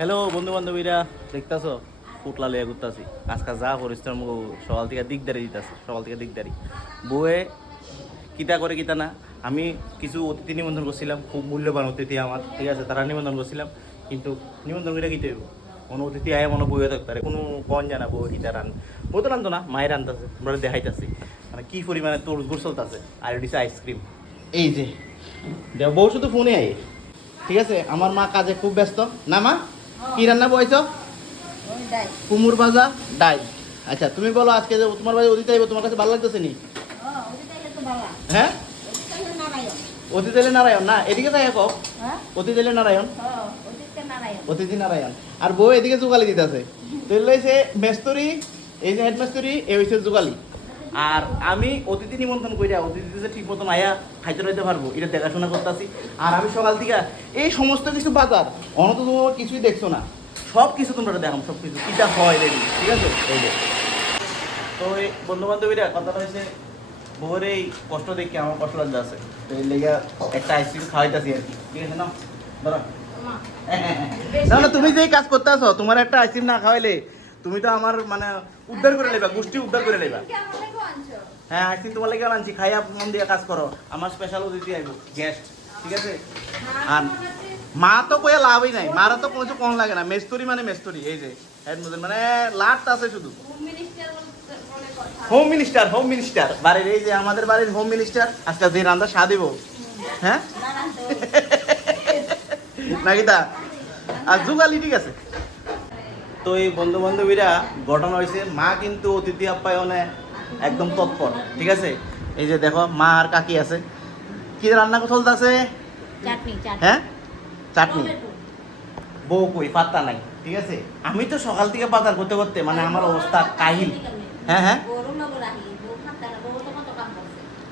Hello বন্ধু বান্ধবীরা দেখতেছো? পুটলা লিয়া ঘুরতেছি। আজকাল যা পরিশ্রম সকাল থেকে দিকদারি দিতেছে, সকাল থেকে দিকদারি বউয়ে, কিতা করে কিতা না, আমি কিছু অতিথি নিমন্ত্রণ করছিলাম, খুব মূল্যবান অতিথি আমার, ঠিক আছে, তারা নিমন্ত্রণ করছিলাম, কিন্তু নিমন্ত্রণ করে কিতে হইব? কোনো অতিথি আয় মনে বইয়ে থাকতে পারে, কোনো কন জানা বউ কিতা রান বউ তো রান্ধতো না মায়ের রান্তাছে আমরা দেখাইতেছি। মানে কি পরিমাণে তোর গুড় চলতেছে, আর দিছে আইসক্রিম এই যে বউ শুধু ফোনে আয়। ঠিক আছে, আমার মা কাজে খুব ব্যস্ত। না, মা? কি রান্না বইছ কুমুর ভাজা ডাই আচ্ছা তুমি বলো আজকে যে তোমার বাড়ি অতিথি আইব তোমার কাছে ভালো লাগতেছে নি? হ্যাঁ? অতিথি এলে নারায়ণ। না এদিকে যাই একক। হ্যাঁ? অতিথি এলে নারায়ণ? অতিথি নারায়ণ। আর বউ এদিকে জোগালি দিতেছে। তো হচ্ছে মেস্তরি এই যে হেডমেস্তরি এই হচ্ছে জোগালি। আর আমি অতিথি নিমন্ত্রণ কইরা অতিথি যে ঠিক মতন আয়া খাইতে রইতে পারব এটা দেখাশোনা করতেছি। আর আমি সকাল থেকে এই সমস্ত কিছু বাজার অনত তোমার কিছুই দেখছ না। সব কিছু তোমরা দেখাম সব কিছু কিটা হয় রেডি ঠিক আছে? এই যে। তো এই বন্ধু বান্ধবীরা কথাটা হয়েছে বউয়ের এই কষ্ট দেখে আমার কষ্ট লাগতে আছে। তো এই লেগে একটা আইসক্রিম খাওয়াইতেছি আর কি। ঠিক আছে না ধরো। না না তুমি যেই কাজ করতে আসো তোমার একটা আইসক্রিম না খাওয়াইলে তুমি তো আমার মানে উদ্ধার করে নেবা গোষ্ঠী উদ্ধার করে নেবা। হ্যাঁ আইসক্রিম তোমার লেগে আনছি খাইয়া মন দিয়ে কাজ করো। আমার স্পেশাল অতিথি আইব গেস্ট ঠিক আছে? আর মা তো কয়ে লাভই নাই মারা তো কোনো কম লাগে না। মেস্তরি মানে মেস্তরি এই যে মানে লাট আছে শুধু। হোম মিনিস্টার হোম মিনিস্টার বাড়ির এই যে আমাদের বাড়ির হোম মিনিস্টার আজকে যে রান্না স্বাদ দিব। হ্যাঁ? নাকি তা। আর যুগালি ঠিক আছে? তো এই বন্ধু বান্ধবীরা ঘটনা হয়েছে মা কিন্তু অতিথি আপ্যায়নে একদম তৎপর ঠিক আছে? এই যে দেখো মা আর কাকি আছে। কি রান্না চলতে আছে? হ্যাঁ? চাটনি। বউ কই? পাত্তা নাই ঠিক আছে? আমি তো সকাল থেকে বাজার করতে করতে মানে আমার অবস্থা কাহিল। হ্যাঁ হ্যাঁ?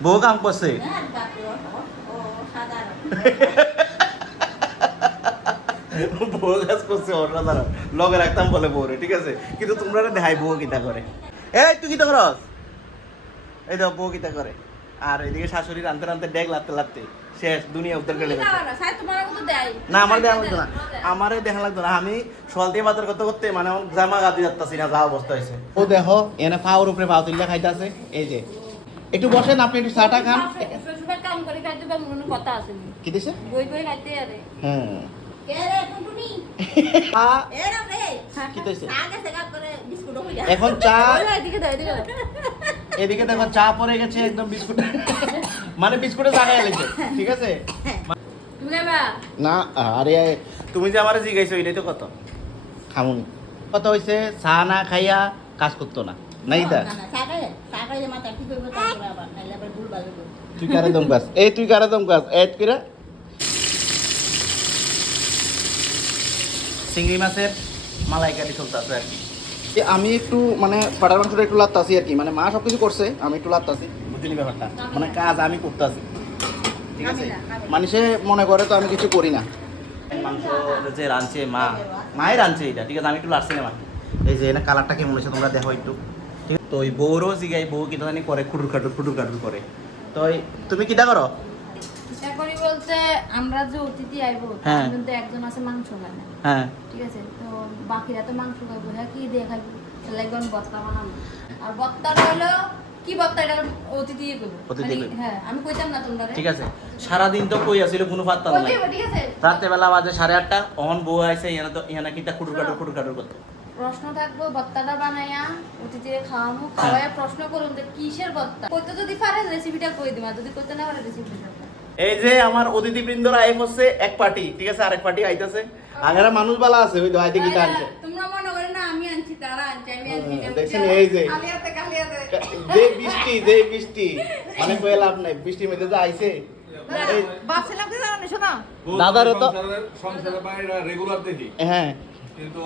বউ কাম করছে? বউ কাজ করছে অসাধারণ লগে রাখতাম বলে বউরে ঠিক আছে? কিন্তু তোমরা না দেখাই বউ কিতা করে? এই তুই কিতা করস? এই দেখো বউ কিতা করে? আর এদিকে শাশুড়ি রানতে রানতে ডেক লাগতে লাগতে শেষ দুনিয়া উত্তর দেয়। না আমার দেখা লাগতো না। আমারে দেখা লাগতো না। আমি সকাল থেকে বাজার করতে করতে মানে আমার জামা গাদি যাচ্তাছি না যা অবস্থা হয়েছে। ও দেখো এনে পাওয়ার উপরে পাও তুললে খাইতেছে। এই যে। একটু বসেন আপনি একটু চাটা খান। শ্বশুরের কাম করে খাইতে পারব কথা আছে কি দিছে? বই বই খাইতে আরে। হ্যাঁ। এখন চা এদিকে দেখো চা পড়ে গেছে একদম বিস্কুট। মানে বিস্কুটে জাগায় লেগেছে ঠিক আছে? না আরে তুমি যে আমার জিজ্ঞাসা এটাই তো কত খামুনি কত হয়েছে চা না খাইয়া কাজ করতো না। নাই ভালো তুই কারে দম কাজ এই তুই কারে দম কাজ এড করে চিংড়ি মাছের মালাইকারি চলতে আছে আর কি। আমি একটু মানে পাটার মাংসটা একটু লাত্তাছি আর কি। মানে মা সব কিছু করছে আমি একটু লাত্তাছি। বুঝলি ব্যাপারটা? মানে কাজ আমি করতেছি। ঠিক আছে? মানুষে মনে করে তো আমি কিছু করি না। মাংস যে রাঁধছে মা মাই রাঁধছে এটা। ঠিক আছে আমি একটু লাড়ছি না মা এই যে এনে কালারটা কেমন হয়েছে তোমরা দেখো একটু। ঠিক আছে? তো ওই বউরও জিগাই বউ কিটা জানি করে খুটুর খাটুর খুটুর খাটুর করে। তো তুমি কিটা করো? চিন্তা করি বলতে আমরা যে অতিথি আইবো হ্যাঁ। কিন্তু একজন আছে মাংস খায় না। হ্যাঁ। ঠিক আছে? তো বাকিরা তো মাংস খাইবো হ্যাঁ কি দিয়ে খাইবো? লাগবে বত্তা বানানো আর বত্তাটা হলো কি বত্তা? এটা অতিথি করব। অতিথি মানে, হ্যাঁ আমি কইতাম না তোমরা ঠিক আছে। সারাদিন তো কই আসিল কোনো পাত্তা নাই। ঠিক আছে? রাত্রেবেলা বাজে সাড়ে আটটা অন বউ আইসে এখানে তো কিটা খুটুর কাটুর খুটুর কাটুর করতে। প্রশ্ন থাকব বত্তাটা বানাইয়া অতিথিরে খাওয়ামু খাওয়াইয়া প্রশ্ন করুন যে কিসের বত্তা? কইতে যদি পারে রেসিপিটা কই দিমা যদি কইতে না পারে রেসিপিটা এই যে আমার অতিথি বৃন্দরা আই হচ্ছে এক পার্টি ঠিক আছে? আরেক পার্টি আইতাছে। আগেরা মানুষ বালা আছে ওই দোয়াইতে কি আনছে। তোমরা মনে করে না আমি আনছি তারা আনছে আমি আনছি দেখছেন এই যে। যে বৃষ্টি যে বৃষ্টি। মানে কয়ে লাভ নাই বৃষ্টির মধ্যে যে আইছে। এই- দাদারও তো- সংসারের বাইরে রেগুলার দেখি। হ্যাঁ। কিন্তু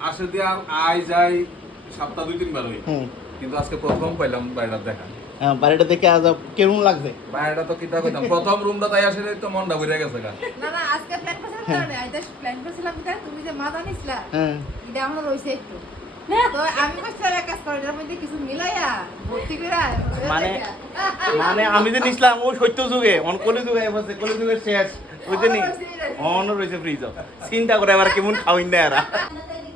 আসে দিয়ে আর আয় যাই সপ্তাহ দুই তিনবার হই। কিন্তু আজকে প্রথম পাইলাম বাইরেটা দেখা। বাড়িটা দেখে আজ কেমন লাগছে তো কিতা কইতাম প্রথম রুমটা তাই আসে তো মনটা ঘুরে গেছে গা। না না আজকে প্ল্যান করছিলাম প্ল্যান করছিলাম তুমি যে মা জানিসলা হ্যাঁ। এটা আমার রইছে একটু। তো আমি কইছিলাম এক কাজ করে এটার মধ্যে কিছু মিলাইয়া ভর্তি করে মানে মানে আমি যে নিছিলাম ও সত্য যুগে অন কলি যুগে বসে কলি যুগের শেষ বুঝতে নি? অন রয়েছে ফ্রিজ চিন্তা করে আবার কেমন খাওয়াই না এরা।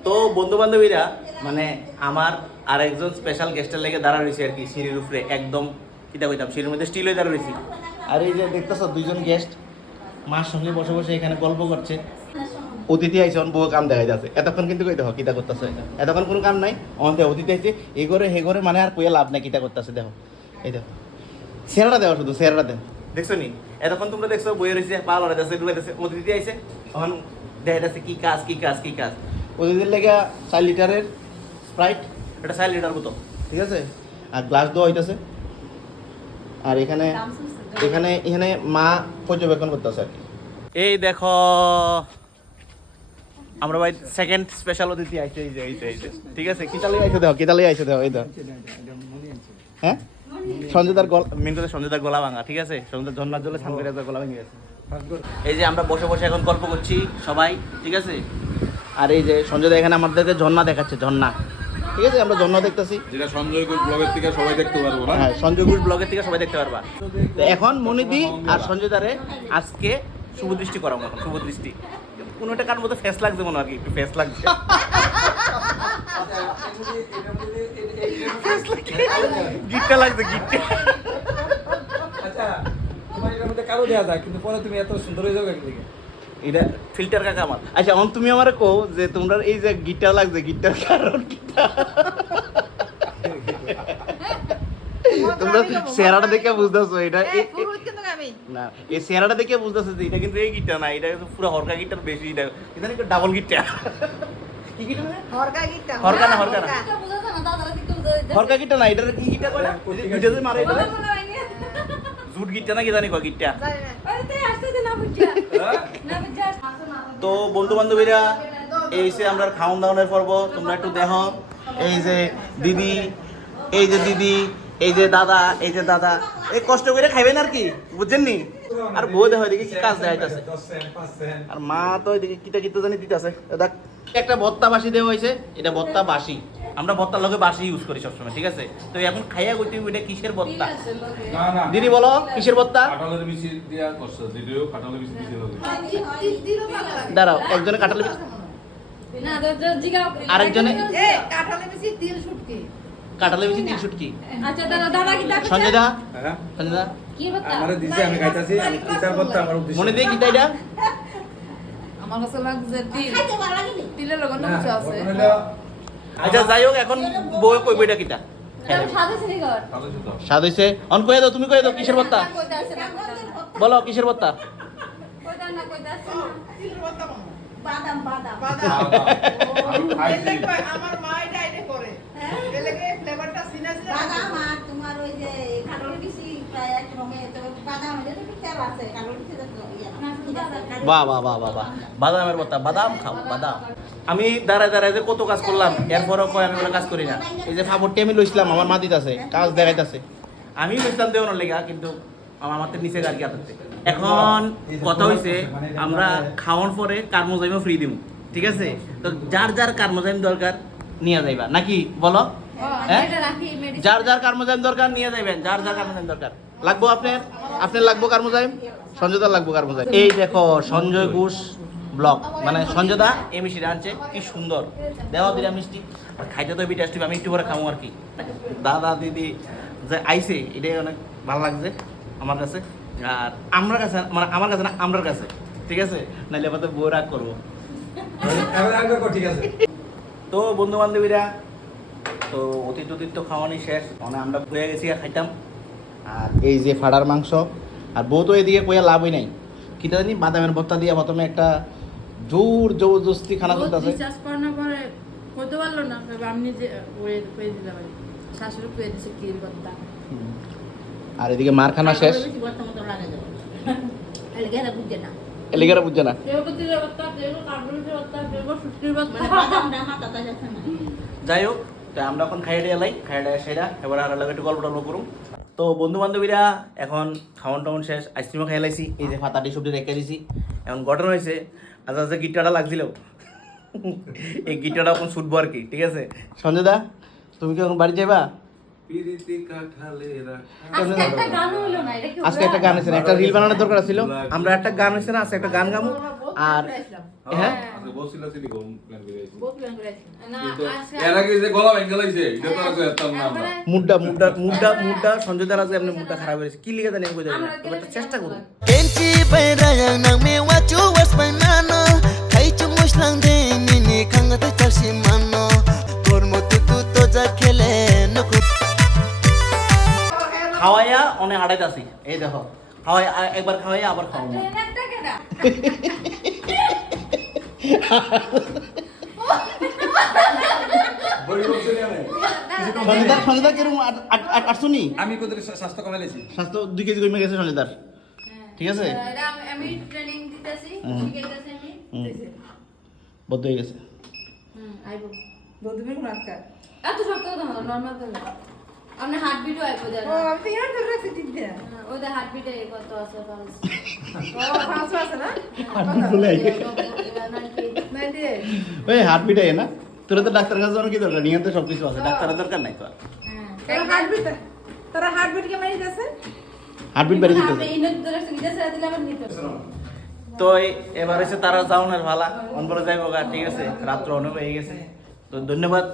তো বন্ধু বান্ধবীরা মানে আমার আর একজন স্পেশাল গেস্টের লেগে দাঁড়া রয়েছে আর কি সিঁড়ির উপরে একদম কিতা কইতাম সিঁড়ির মধ্যে স্টিল হয়ে দাঁড়া রয়েছি। আর এই যে দেখতেছ দুইজন গেস্ট মার সঙ্গে বসে বসে এখানে গল্প করছে। অতিথি আইছে অন বহু কাম দেখাই যাচ্ছে এতক্ষণ কিন্তু কই দেখো কিতা করতেছে এতক্ষণ কোনো কাম নাই অন দেখো অতিথি আইছে এ করে হে করে মানে আর কইয়া লাভ নাই কিতা করতেছে দেখো। এই দেখো। সেরাটা দেওয়া শুধু সেরাটা দেন। দেখছ নি? এতক্ষণ তোমরা দেখছ বইয়ে রয়েছে পা লড়াইতেছে ডুবাইতেছে অতিথি আইছে তখন দেখাইতেছে কি কাজ কি কাজ কি কাজ। অতিথির লেগে চার লিটারের স্প্রাইট এটা চার লিটার মতো ঠিক আছে? আর গ্লাস দেওয়া হইতেছে। আর এখানে এখানে এখানে মা পর্যবেক্ষণ করতেছে আর কি। এই দেখো। আমরা ভাই সেকেন্ড স্পেশাল অতিথি আইছে এই যে এই যে এই যে। ঠিক আছে? কিতালি আইছে দেখো কিতালি আইছে দেখো এই দেখো। হ্যাঁ? সঞ্জয়দার গলা মেন কথা সঞ্জয়দার গলা ভাঙা ঠিক আছে? সঞ্জয় ঝর্ণার জলে স্নান করে গলা ভেঙে গেছে। এই যে আমরা বসে বসে এখন গল্প করছি সবাই ঠিক আছে? আর এই যে সঞ্জয়দা এখানে আমাদেরকে ঝর্ণা দেখাচ্ছে ঝর্ণা। ঠিক আছে আমরা ঝর্ণা দেখতেছি। যেটা সঞ্জয় ঘোষ ব্লগের থেকে সবাই দেখতে পারব না। হ্যাঁ সঞ্জয় ঘোষ ব্লগের থেকে সবাই দেখতে পারবা। তো এখন মনিদি আর সঞ্জয় দারে আজকে শুভ দৃষ্টি করাবো এখন শুভ দৃষ্টি। কোনো একটা কার মতো ফেস লাগছে মনে হয় আর কি একটু ফেস লাগছে। গিটটা লাগছে গিটটা। আচ্ছা তোমার এটার মধ্যে কালো দেওয়া যায় কিন্তু পরে তুমি এত সুন্দর হয়ে যাবে একদিকে এটা ফিল্টার কাকা আমার আচ্ছা এখন তুমি আমারে কো যে তোমরা এই যে গিটার লাগছে গিটার কারণ? তোমরা চেহারাটা দেখে বুঝতেছো এটা না এই চেহারাটা দেখে বুঝতেছো যে এটা কিন্তু এই গিটার না এটা কিন্তু পুরো হরকা গিটার বেশি এটা এটা ডাবল গিটার কি গিটার না? হরকা গিটটা হরকা না, হরকা না। এটা বোঝা যায় না, দাদারা কি করে দেয়? হরকা গিটার না এটা কি গিটার কয় না দুইটা যে মারে এটা বলো, বলো, আইনি। জুট গিটার না কি জানি কয় গিটার জানি না ওই তো বন্ধু বান্ধবীরা এই যে আমরা খাওয়ান দাওয়ানের পর্ব, তোমরা একটু দেখো। এই যে দিদি, এই যে দিদি, এই যে দাদা, এই যে দাদা। এই কষ্ট করে খাইবেন আর কি বুঝছেন নি আর বউ দেখো এদিকে কি কাজ দেয় আর মা তো এদিকে কিটা কিটা জানি দিতে আছে দেখ। একটা ভত্তা বাসি দেওয়া হয়েছে এটা ভত্তা বাসি। আমরা ভত্তার লগে বাসি ইউজ করি সবসময় ঠিক আছে? তো এখন খাইয়া কইতে এটা কিসের না দিদি বলো কিসের ভত্তা কাঁঠালের বিচি দিয়া করছে দিদিও কাঁঠালের বিচি দিতে হবে দাঁড়াও একজনে জিগাও। আরেকজনে? কাঁঠালে বেশি তিল শুটকি। কাটালে বেশি তিন শুটকি। আচ্ছা, দাদা, দাদা কি ডাকছে? সঞ্জয় দা? হ্যাঁ। সঞ্জয় দা? কি ব্যাপার? আমারে দিছে আমি খাইতাছি বিচার করতে আমার উদ্দেশ্য। মনে দিয়ে কিতা এটা? আমার কাছে লাগছে তিল। তিলের না, কিছু আছে? আচ্ছা যাই হোক এখন বউ কইবে এটা কিটা? স্বাদ হয়েছে অন কয়ে দাও তুমি কয়ে দাও কিসের না। বলো কিসের না। বাদাম। বাদাম আমি খাইছি আমার মা এটা এটা করে এলে ফ্লেভারটা সিনা সিনা বাদাম আর তোমার ওই যে কালোর বেশি প্রায় এক রঙে তবে বাদাম এটা তো তেল আছে কালোর বেশি তো ইয়ে না। ঠিক আছে, কালোর বাহ বাহ বাহ বাহ বাহ। বাদামের ভত্তা বাদাম খাও বাদাম। আমি দাঁড়ায় দাঁড়ায় যে কত কাজ করলাম এরপরও কয় আমি কাজ করি না। এই যে ফাপড়টি আমি লইছিলাম আমার মা দিতাছে কাজ দেখাইতাছে। আমি লইছিলাম দেওয়ানোর লেগা কিন্তু আমার মাতে নিচে গাড়ি আতাতে এখন কথা হইছে আমরা খাওয়ার পরে কার্মোজাইমও ফ্রি দিব ঠিক আছে? তো যার যার কার্মোজাইম দরকার নিয়ে যাইবা। নাকি? বলো? হ্যাঁ? medicine। যার যার কার্মোজাইম দরকার নিয়ে যাবেন যার যার কার্মোজাইম দরকার। লাগবো আপনার আপনার লাগবো কার্মোজাইম সঞ্জয় দার লাগবো কার্মোজাইম এই দেখো সঞ্জয় ঘোষ ব্লক মানে সঞ্জয় দা এই মিষ্টিটা আনছে কি সুন্দর। দেওয়া দিলাম মিষ্টি। আর খাইতে তো বিটা আসতে আমি একটু করে খাব আর কি। দাদা দিদি যে আইছে এটাই অনেক ভালো লাগছে আমার কাছে। আর আমার কাছে মানে আমার কাছে না আমরার কাছে। ঠিক আছে? নাইলে আবার তো বউ রাগ করব। কর, ঠিক আছে। তো বন্ধু বান্ধবীরা তো অতীত অতীত তো খাওয়ানি শেষ। মানে আমরা হয়ে গেছি আর খাইতাম। আর এই যে ফাড়ার মাংস আর বউ তো এদিকে কইয়া লাভই নাই। কি জানি বাদামের ভর্তা দিয়ে প্রথমে একটা জোর জবরদস্তি খানা করতেছে। করতে পারল না আমি নিজে ওয়ে দিলাম আর কি। শাশুড়ি পেয়ে দিছে কি করতাম আর এদিকে মার খানা শেষ। এলিগারা বুঝছে না। মানে তাই না যাই হোক তো আমরা এখন খাইয়ে দিয়ে লাই খাইয়ে দিয়ে সেরা। এবার আর লাগে একটু গল্প টল্প করুম তো বন্ধু বান্ধবীরা এখন খাওয়ান টাউন শেষ আইসক্রিমও খাই লাইছি, এই যে ফাতাটি সবজি রেখে দিয়েছি এখন গঠন হয়েছে আচ্ছা আচ্ছা গিটারটা লাগছিল। এই গিটারটা এখন শুটবো আর কি, ঠিক আছে? সঞ্জয় দা, তুমি কি এখন বাড়ি রাখা আজকে একটা গান হইল না এটা কি আজকে একটা গান আছে না একটা রিল বানানোর দরকার ছিল। আমরা একটা গান আছে না আজকে একটা গান গামু আর হ্যাঁ? আচ্ছা বলছিল সিটি কোন প্ল্যান করে আইছি বহুত প্ল্যান করে আসলাম না কিন্তু আজকে এর আগে যে গলা ভেঙে লাইছে এটা তো আগে এতাম না। আমরা মুডটা মুডটা মুডটা মুডটা সঞ্জয় দার আজকে এমনি মুডটা খাওয়াইয়া অনেক আড়াইতে আসি এই দেখো খাওয়াই একবার খাওয়াইয়া আবার খাওয়াবো। সঞ্জয় দার কীরকম আটশুনি আমি কোথায় স্বাস্থ্য কমাইলেছি স্বাস্থ্য দুই কেজি কমে গেছে সঞ্জয় ঠিক আছে? এটা আমি- ট্রেনিং দিতেছি শিখাইতেছি আমি। বদ্ধ হয়ে গেছে। হুম আইবো। বন্ধুমের কোন আজকাল এত শক্ত কথা নরমাল কথা আপনি হার্টবিটও আইবো দেন ও আমি তো ইয়ার করে রাখছি ঠিক ওদের হার্টবিটে কত আছে পালস ও পাঁচশো আছে না? ভুলে নাইনটি। ওই হাত পিটাই না? তোরা তো ডাক্তার কাছে যাওয়ার কি দরকার? নিয়ে সব কিছু আছে ডাক্তারের দরকার নাই তো আর। তারা হার্টবিট তারা হার্টবিট কে মারি দিয়েছে হার্টবিট বেড়ে দিতে আপনি ইনত সুবিধা ছেড়ে দিলে আবার নিতে তো এবার হচ্ছে তারা যাওনের ভালা অনবরে যাইব গা ঠিক আছে? রাত্র অনেক হয়ে গেছে। তো ধন্যবাদ।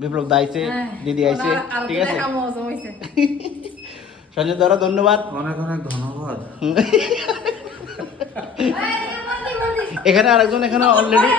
বিপ্লব দাইছে দিদি আইছে ঠিক আছে সঞ্জয় ধরো ধন্যবাদ অনেক অনেক ধন্যবাদ এখানে আরেকজন এখানে অলরেডি